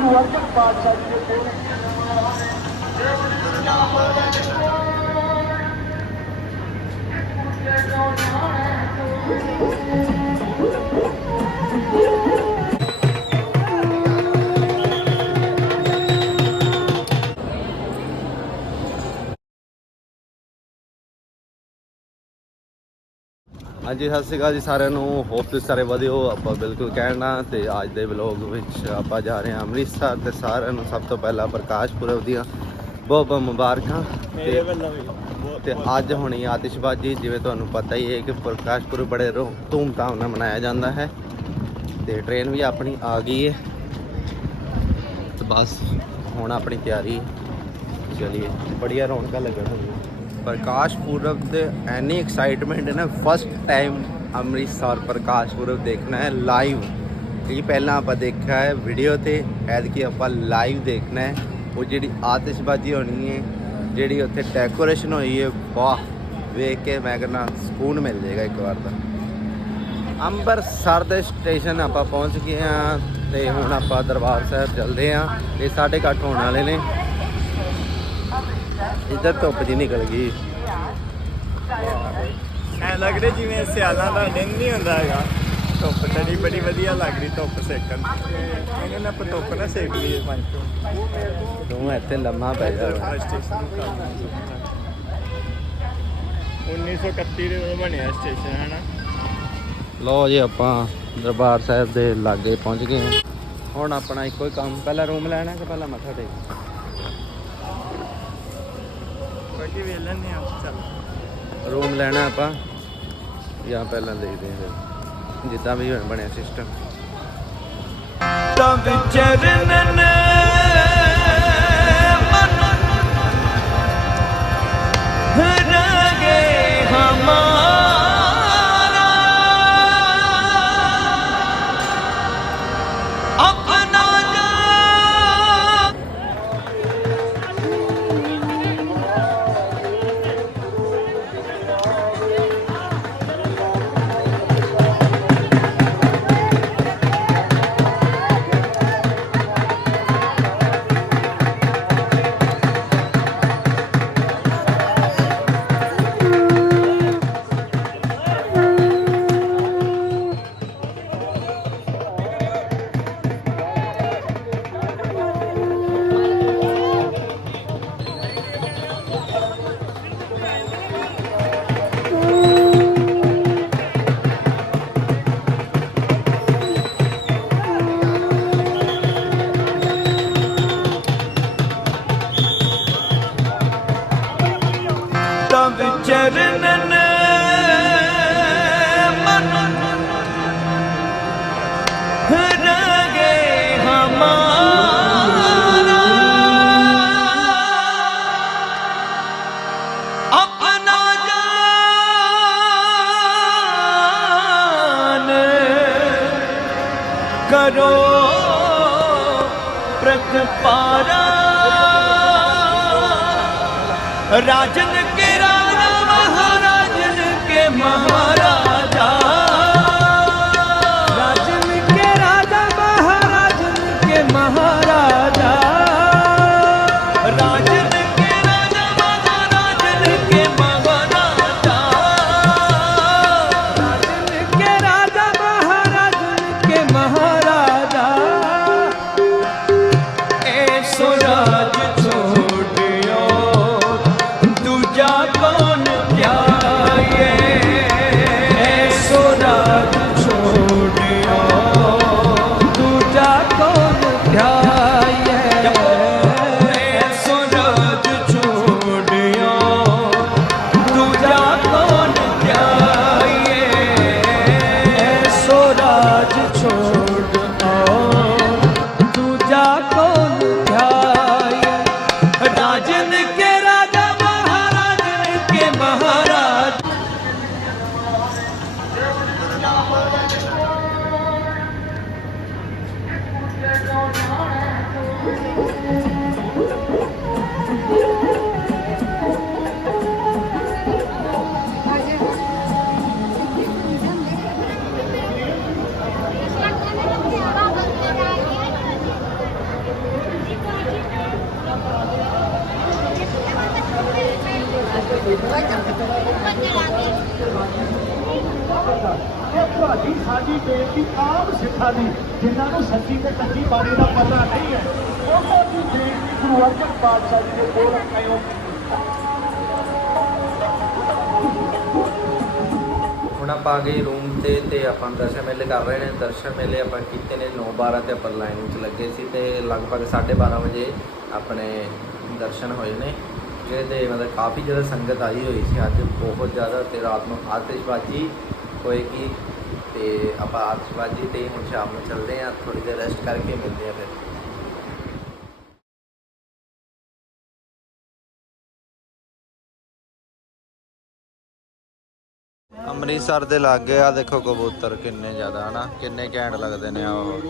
ਬੇਟੀ ਗੁਰੂ ਹਾਂਜੀ ਸਤਿ ਸ਼੍ਰੀ ਅਕਾਲ ਜੀ ਸਾਰਿਆਂ ਨੂੰ। ਹੋਪ ਤੁਸੀਂ ਸਾਰੇ ਵਧੀਆ ਹੋ। ਆਪਾਂ ਬਿਲਕੁਲ ਕਹਿਣਾ ਤੇ ਅੱਜ ਦੇ ਵਲੌਗ ਵਿੱਚ ਆਪਾਂ ਜਾ ਰਹੇ ਹਾਂ ਅੰਮ੍ਰਿਤਸਰ ਤੇ ਸਾਰਿਆਂ ਨੂੰ ਸਭ ਤੋਂ ਪਹਿਲਾਂ ਪ੍ਰਕਾਸ਼ ਪੁਰਬ ਦੀਆਂ ਬਹੁਤ ਬਹੁਤ ਮੁਬਾਰਕਾਂ। ਤੇ ਤੇ ਅੱਜ ਹੋਣੀ ਆਤਿਸ਼ਬਾਜ਼ੀ ਜਿਵੇਂ ਤੁਹਾਨੂੰ ਪਤਾ ਹੀ ਹੈ ਕਿ ਪ੍ਰਕਾਸ਼ ਪੁਰਬ ਬੜੇ ਧੂਮਧਾਮ ਨਾਲ ਮਨਾਇਆ ਜਾਂਦਾ ਹੈ। ਤੇ ਟ੍ਰੇਨ ਵੀ ਆਪਣੀ ਆ ਗਈ ਹੈ। ਤੇ ਬਸ ਹੁਣ ਆਪਣੀ ਤਿਆਰੀ ਚਲਿਏ। ਬੜੀਆ ਰੌਣਕਾਂ ਲੱਗਣ ਹੋਈਆਂ। ਪ੍ਰਕਾਸ਼ ਪੁਰਬ ਦੇ ਐਨੀ ਐਕਸਾਈਟਮੈਂਟ ਹੈ ਨਾ ਫਸਟ ਟਾਈਮ ਅੰਮ੍ਰਿਤਸਰ ਪ੍ਰਕਾਸ਼ ਪੁਰਬ ਦੇਖਣਾ ਹੈ ਲਾਈਵ ਇਹ ਪਹਿਲਾਂ ਆਪਾਂ ਦੇਖਿਆ ਹੈ ਵੀਡੀਓ ਤੇ, ਐਤਕੀ ਆਪਾਂ ਲਾਈਵ ਦੇਖਣਾ ਹੈ। ਉਹ ਜਿਹੜੀ ਆਤਿਸ਼ਬਾਜ਼ੀ ਹੋਣੀ ਹੈ, ਜਿਹੜੀ ਉੱਥੇ ਡੈਕੋਰੇਸ਼ਨ ਹੋਈ ਹੈ, ਵਾਹ! ਵੇਖ ਕੇ ਮੈਂ ਕਹਿੰਦਾ, ਸਕੂਨ ਮਿਲ ਜਾਏਗਾ ਇੱਕ ਵਾਰ ਤਾਂ। ਅੰਮ੍ਰਿਤਸਰ ਦੇ ਸਟੇਸ਼ਨ ਆਪਾਂ ਪਹੁੰਚ ਗਏ ਹਾਂ ਤੇ ਹੁਣ ਆਪਾਂ ਦਰਬਾਰ ਸਾਹਿਬ ਚੱਲਦੇ ਹਾਂ। ਇਹ 8:30 ਹੋਣ ਵਾਲੇ ਨੇ। ਇੱਧਰ ਧੁੱਪ ਜੀ ਨਿਕਲ ਗਈ। ਐ ਲੱਗ ਰਿਹਾ ਜਿਵੇਂ ਸਿਆਲਾਂ ਦਾ ਦਿਨ ਨਹੀਂ ਹੁੰਦਾ ਹੈਗਾ। ਧੁੱਪ ਚੜੀ ਬੜੀ ਵਧੀਆ ਲੱਗ ਰਹੀ ਧੁੱਪ ਸੇਕਣ। ਇਹਨਾਂ ਨੇ ਧੁੱਪ ਨਾ ਸੇਕ ਲਈਏ ਪੰਜ ਤੋਂ ਤੂੰ ਇੱਥੇ ਲੰਮਾ ਪੈ ਜਾ। ਆਹ ਸਟੇਸ਼ਨ 1931 ਦੇ ਉਹ ਬਣਿਆ ਸਟੇਸ਼ਨ ਹੈ ਨਾ ਲੋ ਜੀ ਆਪਾਂ ਦਰਬਾਰ ਸਾਹਿਬ ਦੇ ਲਾਗੇ ਪਹੁੰਚ ਗਏ ਹੁਣ ਆਪਣਾ ਇੱਕੋ ਹੀ ਕੰਮ ਪਹਿਲਾਂ ਰੂਮ ਲੈਣਾ ਕਿ ਪਹਿਲਾਂ ਮੱਥਾ ਟੇਕ ਕੋਈ ਵੇਲ ਲੈਣੇ ਆ ਚੱਲ। ਰੂਮ ਲੈਣਾ ਆਪਾਂ ਜਾਂ ਪਹਿਲਾਂ ਦੇਖਦੇ ਹਾਂ ਫਿਰ ਜਿੱਦਾਂ ਵੀ ਹੋਣ ਬਣਿਆ ਸਿਸਟਮ ਤਾਂ ਵਿਚਰਨ ਮਨ ਰਾਜਨ ਕੇ ਰਾਣਾ ਮਹਾਰਾਜਨ ਕੇ ਮਹਾਰਾਜ। Amen. ਜਿਨ੍ਹਾਂ ਨੂੰ ਸੱਚੀ ਤੇ ਕੱਚੀ ਬਾਣੀ ਦਾ ਪਤਾ ਨਹੀਂ ਹੈ, ਉਹਨਾਂ ਦੀ ਬੇਨਤੀ ਗੁਰੂ ਅਰਜਨ ਪਾਤਸ਼ਾਹ ਜੀ ਦੇ ਕੋਲ ਆਇਓ ਹੁਣ ਆਪਾਂ ਆ ਗਏ ਰੂਮ ਤੇ ਤੇ ਆਪਾਂ ਦਰਸ਼ਨ ਮੇਲੇ ਕਰ ਰਹੇ ਨੇ। ਦਰਸ਼ਨ ਮੇਲੇ ਆਪਾਂ ਕੀਤੇ ਨੇ 9:12 ਤੇ ਆਪਾਂ ਲਾਈਨ ਵਿੱਚ ਲੱਗੇ ਸੀ ਤੇ ਲਗਭਗ 12:30 ਵਜੇ ਆਪਣੇ ਦਰਸ਼ਨ ਹੋਏ ਨੇ। ਜਿਹਦੇ ਮਤਲਬ ਕਾਫੀ ਜ਼ਿਆਦਾ ਸੰਗਤ ਆਈ ਹੋਈ ਸੀ ਅੱਜ, ਬਹੁਤ ਜ਼ਿਆਦਾ ਤੇ ਰਾਤ ਨੂੰ ਆਤਿਸ਼ਬਾਜ਼ੀ ਹੋਏਗੀ। ਤੇ ਆਪਾਂ ਆਤਿਸ਼ਬਾਜ਼ੀ ਤੇ ਹੁਣ ਸ਼ਾਮ ਨੂੰ ਚੱਲਦੇ ਹਾਂ ਥੋੜੀ ਦੇਰ ਰੈਸਟ ਕਰਕੇ ਮਿਲਦੇ ਹਾਂ ਫਿਰ। ਅੰਮ੍ਰਿਤਸਰ ਦੇ ਲਾਗੇ ਆ, ਦੇਖੋ ਕਬੂਤਰ ਕਿੰਨੇ ਜ਼ਿਆਦਾ, ਹਨਾ? ਕਿੰਨੇ ਘੈਂਟ ਲੱਗਦੇ ਨੇ ਆ ਉਹ।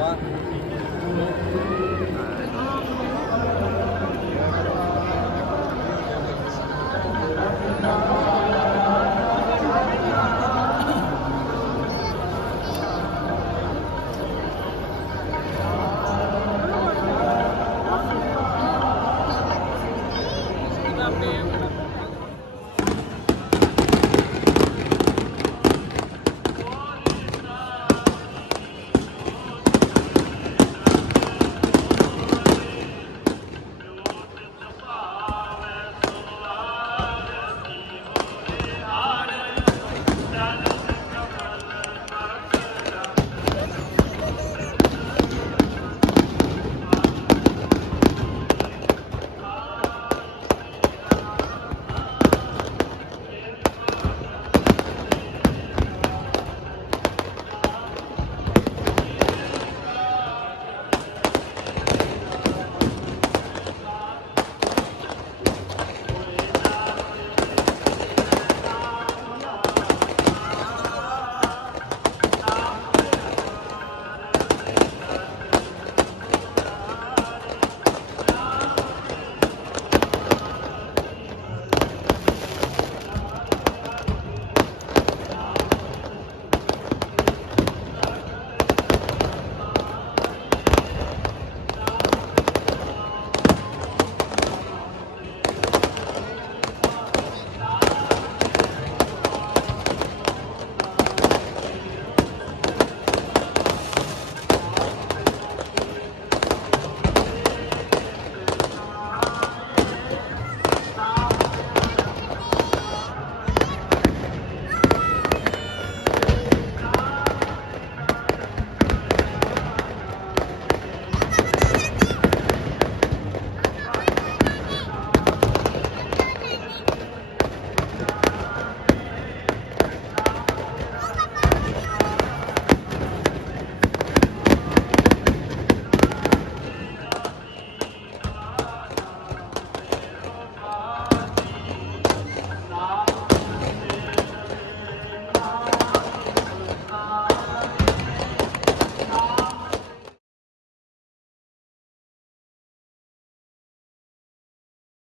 falar.